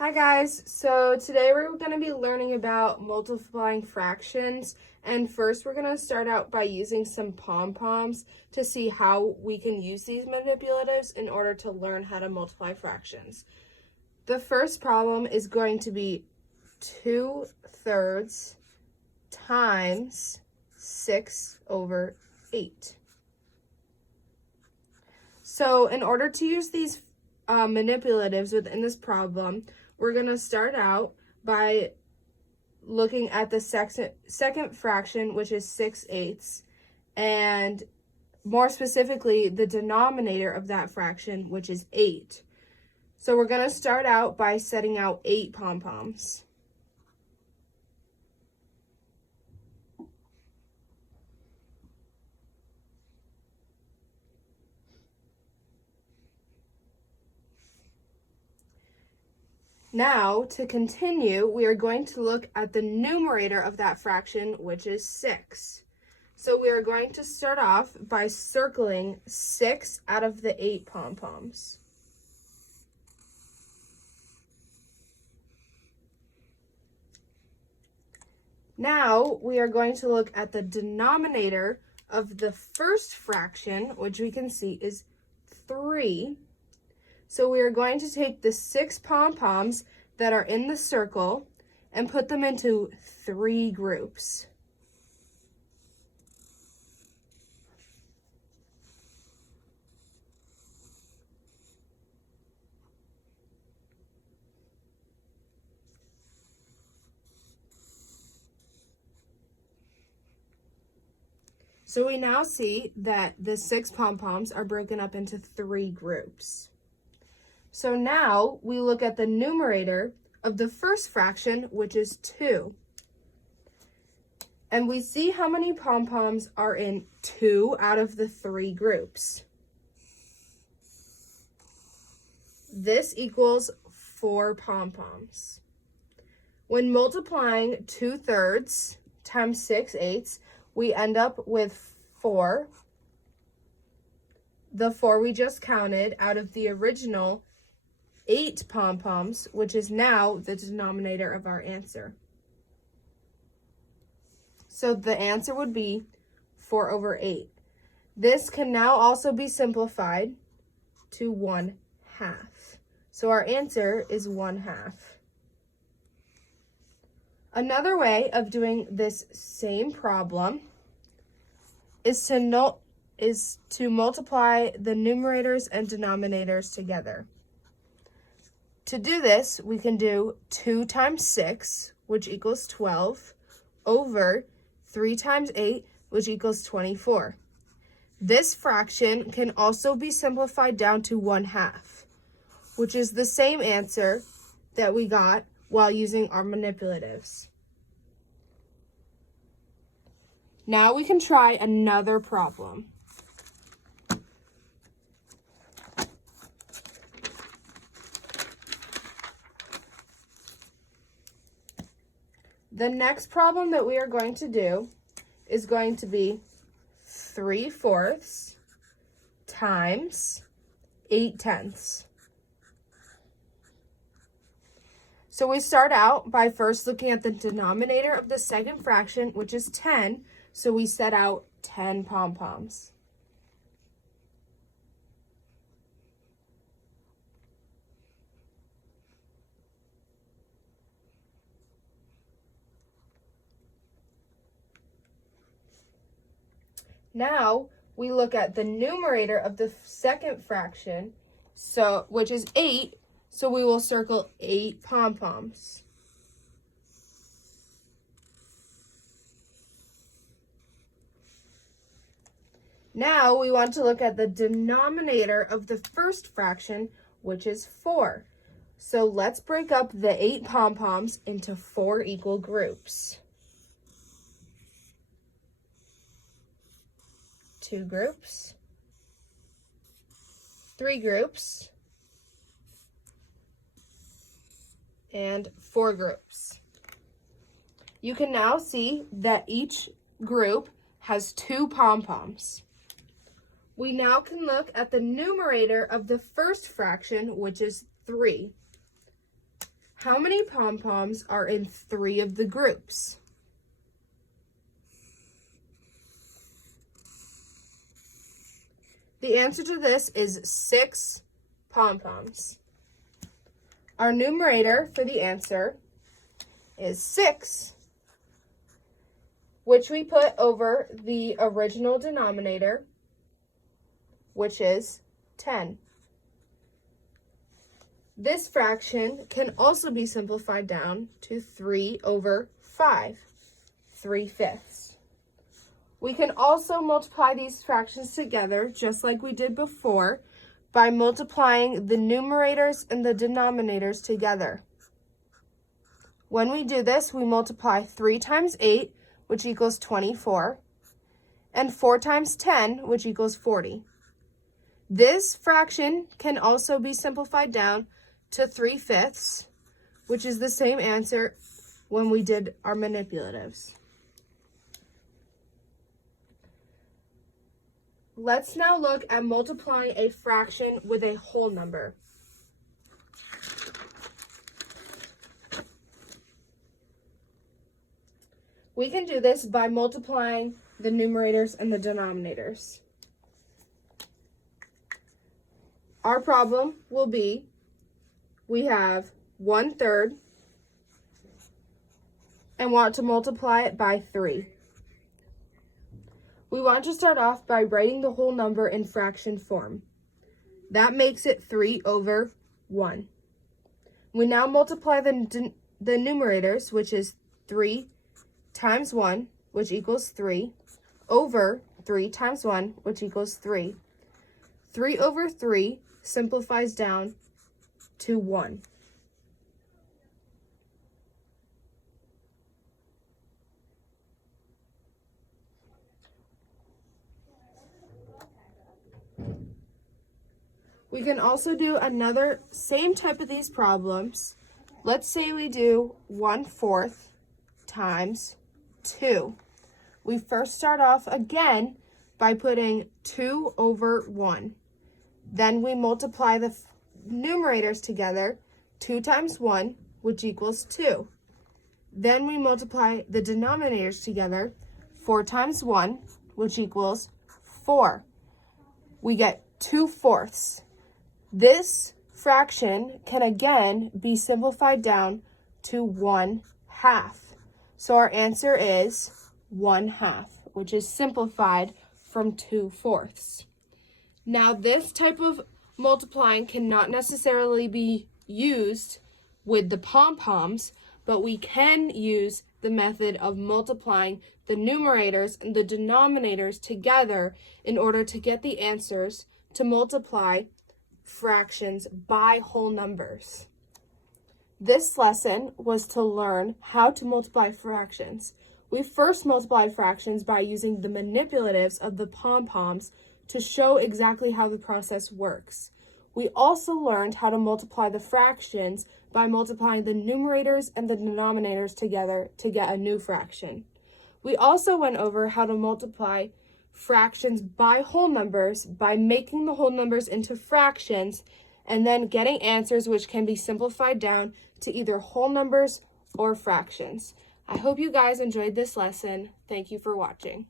Hi guys, so today we're going to be learning about multiplying fractions, and first we're going to start out by using some pom-poms to see how we can use these manipulatives in order to learn how to multiply fractions. The first problem is going to be 2/3 times 6/8. So in order to use these manipulatives within this problem, we're going to start out by looking at the second fraction, which is 6/8, and more specifically, the denominator of that fraction, which is 8. So we're going to start out by setting out 8 pom-poms. Now, to continue, we are going to look at the numerator of that fraction, which is 6. So we are going to start off by circling 6 out of the 8 pom-poms. Now, we are going to look at the denominator of the first fraction, which we can see is 3. So we are going to take the 6 pom-poms that are in the circle and put them into 3 groups. So we now see that the 6 pom-poms are broken up into 3 groups. So now we look at the numerator of the first fraction, which is 2. And we see how many pom-poms are in 2 out of the 3 groups. This equals 4 pom-poms. When multiplying 2/3 times 6/8, we end up with 4. The 4 we just counted out of the original 8 pom-poms, which is now the denominator of our answer. So the answer would be 4/8. This can now also be simplified to 1/2. So our answer is 1/2. Another way of doing this same problem is to multiply the numerators and denominators together. To do this, we can do 2 times 6, which equals 12, over 3 times 8, which equals 24. This fraction can also be simplified down to 1/2, which is the same answer that we got while using our manipulatives. Now we can try another problem. The next problem that we are going to do is going to be 3/4 times 8/10. So we start out by first looking at the denominator of the second fraction, which is 10. So we set out 10 pom-poms. Now we look at the numerator of the second fraction, which is 8. So we will circle 8 pom-poms. Now we want to look at the denominator of the first fraction, which is 4. So let's break up the 8 pom-poms into 4 equal groups. 2 groups, 3 groups, and 4 groups. You can now see that each group has 2 pom-poms. We now can look at the numerator of the first fraction, which is 3. How many pom-poms are in 3 of the groups? The answer to this is 6 pom-poms. Our numerator for the answer is 6, which we put over the original denominator, which is 10. This fraction can also be simplified down to 3 over 5, 3/5. We can also multiply these fractions together, just like we did before, by multiplying the numerators and the denominators together. When we do this, we multiply 3 times 8, which equals 24, and 4 times 10, which equals 40. This fraction can also be simplified down to 3/5, which is the same answer when we did our manipulatives. Let's now look at multiplying a fraction with a whole number. We can do this by multiplying the numerators and the denominators. Our problem will be, we have 1/3 and want to multiply it by 3. We want to start off by writing the whole number in fraction form. That makes it 3 over 1. We now multiply the numerators, which is 3 times 1, which equals 3, over 3 times 1, which equals 3. 3 over 3 simplifies down to 1. We can also do another same type of these problems. Let's say we do 1/4 times 2. We first start off again by putting 2 over 1. Then we multiply the numerators together, 2 times 1, which equals 2. Then we multiply the denominators together, 4 times 1, which equals 4. We get 2/4. This fraction can again be simplified down to 1/2. So our answer is 1/2, which is simplified from 2/4. Now this type of multiplying cannot necessarily be used with the pom-poms, but we can use the method of multiplying the numerators and the denominators together in order to get the answers to multiply fractions by whole numbers. This lesson was to learn how to multiply fractions. We first multiplied fractions by using the manipulatives of the pom-poms to show exactly how the process works. We also learned how to multiply the fractions by multiplying the numerators and the denominators together to get a new fraction. We also went over how to multiply fractions by whole numbers by making the whole numbers into fractions and then getting answers which can be simplified down to either whole numbers or fractions. I hope you guys enjoyed this lesson. Thank you for watching.